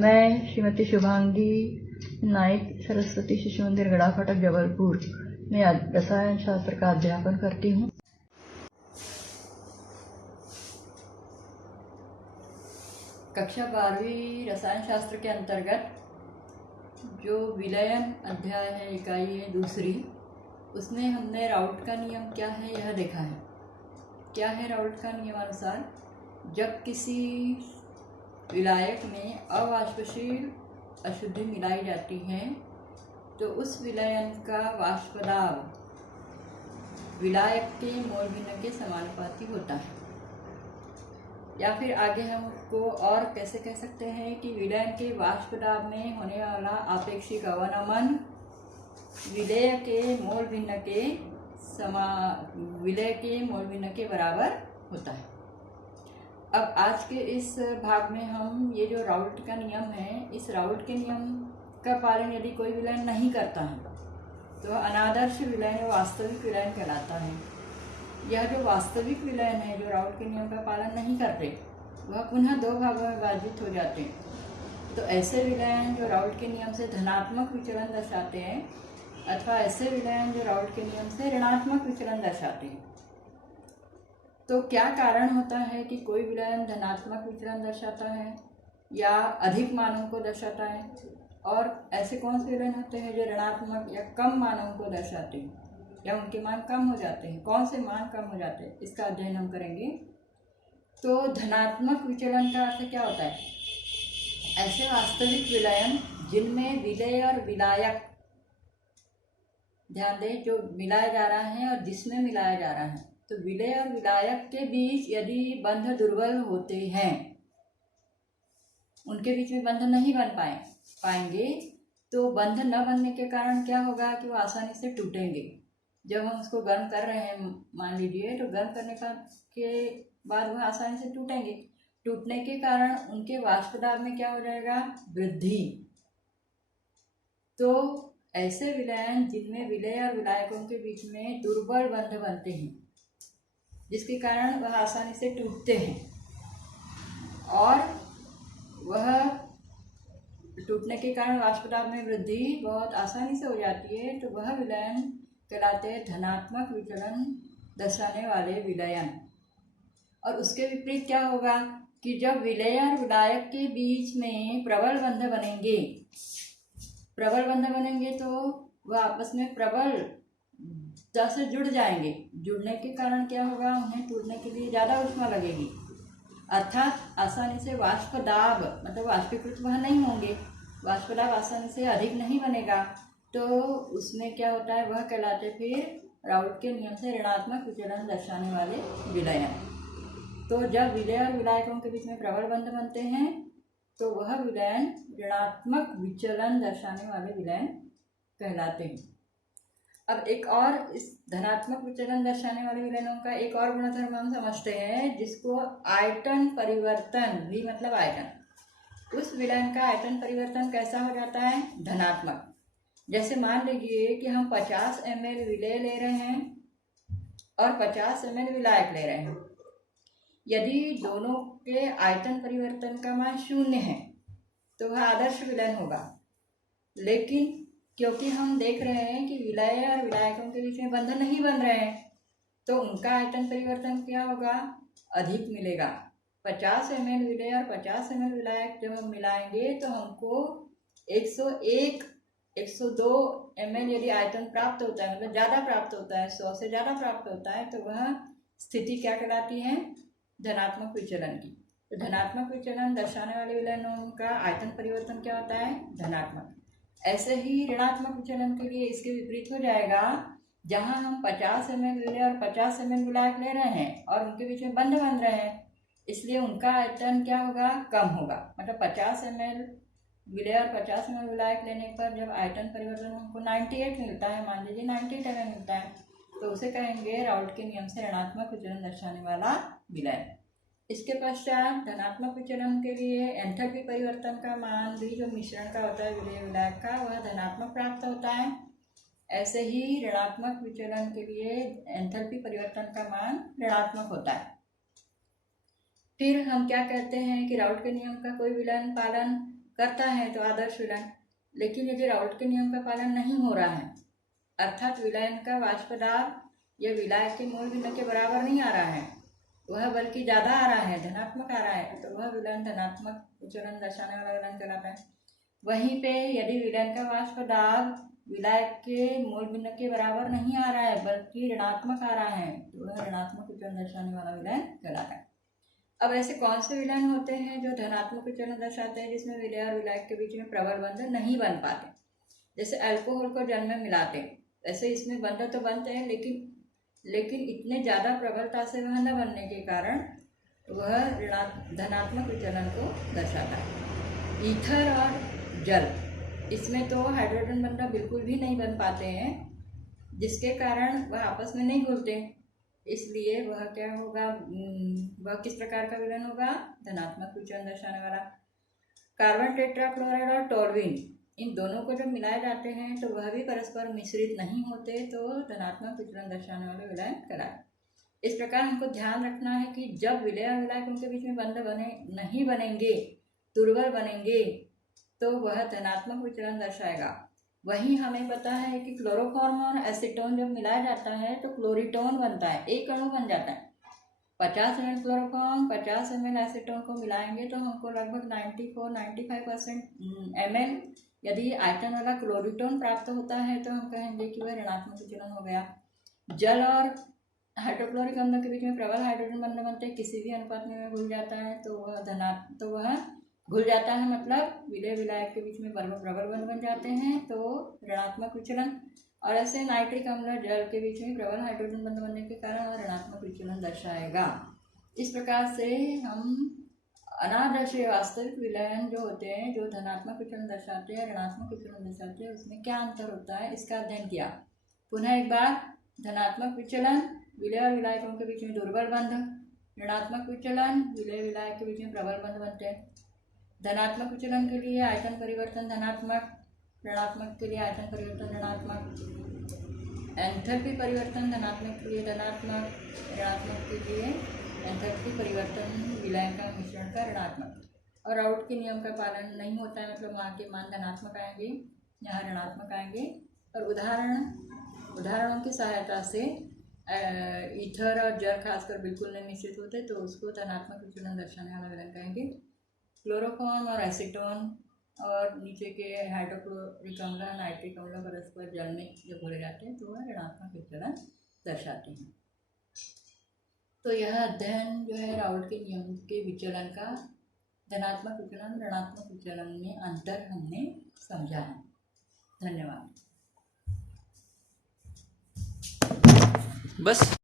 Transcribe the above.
मैं श्रीमती शुभांगी नाइक सरस्वती शिशु मंदिर गड़ा फाटक जबलपुर में रसायन शास्त्र का अध्यापन करती हूँ। कक्षा 12वीं रसायन शास्त्र के अंतर्गत जो विलयन अध्याय है, इकाई है दूसरी, उसमें हमने राउट का नियम क्या है यह देखा है। क्या है राउट का नियमानुसार, जब किसी विलायक में अवाष्पशील अशुद्धि मिलाई जाती है तो उस विलयन का वाष्प दाब विलायक के मोल भिन्न के समानुपाती होता है। या फिर आगे हम उसको और कैसे कह सकते हैं कि विलयन के वाष्प दाब में होने वाला आपेक्षिक अवनमन विलय के मोल भिन्न के बराबर होता है। अब आज के इस भाग में हम ये जो राउट का नियम है, इस राउट के नियम का पालन यदि कोई विलयन नहीं करता है तो अनादर्श विलयन वास्तविक विलयन कहलाता है। यह जो वास्तविक विलयन है, जो राउट के नियम का पालन नहीं करते, वह पुनः दो भागों में विभाजित हो जाते हैं। तो ऐसे विलयन जो राउट के नियम से धनात्मक विचलन दर्शाते हैं, अथवा ऐसे विलयन जो राउट के नियम से ऋणात्मक विचलन दर्शाते हैं। तो क्या कारण होता है कि कोई विलयन धनात्मक विचलन दर्शाता है या अधिक मानों को दर्शाता है, और ऐसे कौन से विलयन होते हैं जो ऋणात्मक या कम मानों को दर्शाते हैं या उनके मान कम हो जाते हैं। कौन से मान कम हो जाते हैं, इसका अध्ययन हम करेंगे। तो धनात्मक विचलन का अर्थ क्या होता है? ऐसे वास्तविक विलयन जिनमें विलय और विलायक, ध्यान दें, जो मिलाया जा रहा है और जिसमें मिलाया जा रहा है, तो विलय और विलायक के बीच यदि बंध दुर्बल होते हैं, उनके बीच में बंध नहीं बन पाएंगे, तो बंध न बनने के कारण क्या होगा कि वो आसानी से टूटेंगे। जब हम उसको गर्म कर रहे हैं, मान लीजिए, तो गर्म करने के बाद वह आसानी से टूटेंगे। टूटने के कारण उनके वाष्प दाब में क्या हो जाएगा? वृद्धि। तो ऐसे विलयन जिनमें विलय और विलायकों के बीच में दुर्बल बंध बनते हैं, जिसके कारण वह आसानी से टूटते हैं, और वह टूटने के कारण वाष्प दाब में वृद्धि बहुत आसानी से हो जाती है, तो वह विलयन कहलाते हैं धनात्मक विचलन दर्शाने वाले विलयन। और उसके विपरीत क्या होगा कि जब विलय और विलायक के बीच में प्रबल बंध बनेंगे तो वह आपस में प्रबलता से जुड़ जाएंगे। जुड़ने के कारण क्या होगा? उन्हें टूटने के लिए ज़्यादा ऊष्मा लगेगी, अर्थात आसानी से वाष्प दाब, मतलब वाष्पीकृत वह नहीं होंगे, वाष्प दाब आसानी से अधिक नहीं बनेगा। तो उसमें क्या होता है? वह कहलाते फिर राउट के नियम से ऋणात्मक विचलन दर्शाने वाले विलयन। तो जब विलय और विलायकों के बीच में प्रबल बंध बनते हैं तो वह विलयन ऋणात्मक विचलन दर्शाने वाले विलयन कहलाते हैं। अब एक और इस धनात्मक विचलन दर्शाने वाले विलयनों का एक और गुणधर्म हम समझते हैं, जिसको आयतन परिवर्तन, भी मतलब आयतन। उस विलयन का आयतन परिवर्तन कैसा हो जाता है? धनात्मक। जैसे मान लीजिए कि हम 50 ml विलय ले रहे हैं और 50 ml विलायक ले रहे हैं। यदि दोनों के आयतन परिवर्तन का मान 0 है तो वह आदर्श विलयन होगा। लेकिन क्योंकि हम देख रहे हैं कि विलय और विलायकों के बीच में बंधन नहीं बन रहे हैं, तो उनका आयतन परिवर्तन क्या होगा? अधिक मिलेगा। 50 ml विलय और 50 ml विलायक जब हम मिलाएंगे तो हमको 101 102 ml यदि आयतन प्राप्त होता है, मतलब ज़्यादा प्राप्त होता है, 100 से ज़्यादा प्राप्त होता है, तो वह स्थिति क्या कहलाती है? धनात्मक विचलन की। तो धनात्मक विचलन दर्शाने वाले विलयनों का आयतन परिवर्तन क्या होता है? धनात्मक। ऐसे ही ऋणात्मक विचलन के लिए इसके विपरीत हो जाएगा। जहां हम 50 ml विलय और 50 ml विलायक ले रहे हैं और उनके बीच में बंध बन रहे हैं, इसलिए उनका आयतन क्या होगा? कम होगा। मतलब 50 ml विलय और 50 ml विलायक लेने पर जब आयतन परिवर्तन हमको 98 मिलता है, मान लीजिए 98 ml मिलता है, तो उसे कहेंगे राउट के नियम से ऋणात्मक विचलन दर्शाने वाला विलयन। इसके पश्चात धनात्मक विचलन के लिए एंथैल्पी परिवर्तन का मान भी जो मिश्रण का होता है विलय विलायक का, वह धनात्मक प्राप्त होता है। ऐसे ही ऋणात्मक विचलन के लिए एंथैल्पी परिवर्तन का मान ऋणात्मक होता है। फिर हम क्या कहते हैं कि राउट के नियम का कोई विलयन पालन करता है तो आदर्श विलयन। लेकिन यदि राउल्ट के नियम का पालन नहीं हो रहा है, अर्थात विलयन का वाष्प दाब या विलायक के मूल बिंदु के बराबर नहीं आ रहा है, वह बल्कि ज़्यादा आ रहा है, धनात्मक आ रहा है, तो वह विलयन धनात्मक विचलन दर्शाने वाला विलयन कहलाता है। वहीं पे यदि विलयन का वाष्प दाब विलायक के मूल बिंदु के बराबर नहीं आ रहा है बल्कि ऋणात्मक आ रहा है, तो वह ऋणात्मक विचलन दर्शाने वाला विलयन कहलाता है। अब ऐसे कौन से विलयन होते हैं जो धनात्मक विचलन दर्शाते हैं, जिसमें विलय और विलायक के बीच में प्रबल बंध नहीं बन पाते? जैसे अल्कोहल को जल में मिलाते, वैसे इसमें बंध तो बनते हैं लेकिन इतने ज़्यादा प्रबलता से वह न बनने के कारण वह धनात्मक विचलन को दर्शाता है। ईथर और जल, इसमें तो हाइड्रोजन बंध बिल्कुल भी नहीं बन पाते हैं, जिसके कारण वह आपस में नहीं घुलते, इसलिए वह क्या होगा, वह किस प्रकार का विलयन होगा? धनात्मक विचलन दर्शाने वाला। कार्बन टेट्राक्लोराइड और टोल्यूइन, इन दोनों को जब मिलाए जाते हैं तो वह भी परस्पर मिश्रित नहीं होते, तो धनात्मक विचलन दर्शाने वाले विलयन कहलाते। इस प्रकार हमको ध्यान रखना है कि जब विलय और विलायक उनके बीच में बंध नहीं बनेंगे, दुर्बल बनेंगे, तो वह धनात्मक विचलन दर्शाएगा। वहीं हमें पता है कि क्लोरोफॉर्म और एसीटोन जब मिलाया जाता है तो क्लोरीटोन बनता है, एक अणु बन जाता है। 50 ml क्लोरोफॉर्म 50 ml एसीटोन को मिलाएंगे तो हमको लगभग 94-95% ml यदि आयतन वाला क्लोरीटोन प्राप्त होता है तो हम कहेंगे कि वह ऋणात्मक विचलन हो गया। जल और हाइड्रोक्लोरिक अम्ल के बीच में प्रबल हाइड्रोजन बंध बनते हैं, किसी भी अनुपात में घुल जाता है तो वह घुल जाता है, मतलब विलय विलायक के बीच में प्रबल बंध बन जाते हैं, तो ऋणात्मक विचलन। और ऐसे नाइट्रिक अम्ल जल के बीच में प्रबल हाइड्रोजन बंध बनने के कारण वह ऋणात्मक विचलन दर्शाएगा। इस प्रकार से हम अनादर्श वास्तविक विलयन जो होते हैं, जो धनात्मक विचलन दर्शाते हैं, ऋणात्मक विचलन दर्शाते हैं, उसमें क्या अंतर होता है इसका अध्ययन किया। पुनः एक बार, धनात्मक विचलन विलय और विलायकों के बीच में दुर्बल बंध, ऋणात्मक विचलन विलय विलायक के बीच में प्रबल बंध बनते हैं। धनात्मक विचलन के लिए आयतन परिवर्तन धनात्मक, ऋणात्मक के लिए आयतन परिवर्तन ऋणात्मक। एंथैल्पी परिवर्तन धनात्मक के लिए धनात्मक, ऋणात्मक के लिए एंथैल्पी परिवर्तन विलयन का मिश्रण का ऋणात्मक। और राउल्ट के नियम का पालन नहीं होता है, मतलब वहाँ के मान धनात्मक आएंगे, यहाँ ऋणात्मक आएंगे। और उदाहरणों की सहायता से ईथर और जल खासकर बिल्कुल नहीं मिश्रित होते तो उसको धनात्मक विचलन दर्शाने वाला विलयन कहेंगे। क्लोरोफॉर्म और एसीटोन और नीचे के हाइड्रोक्लोरिक अम्ल, नाइट्रिक अम्ल परस्पर जल में जब घुले जाते हैं तो वह ऋणात्मक विचलन दर्शाते हैं। तो यह अध्ययन जो है राउल्ट के नियम के विचलन का धनात्मक विचलन ऋणात्मक विचलन में अंतर हमने समझा है। धन्यवाद। बस।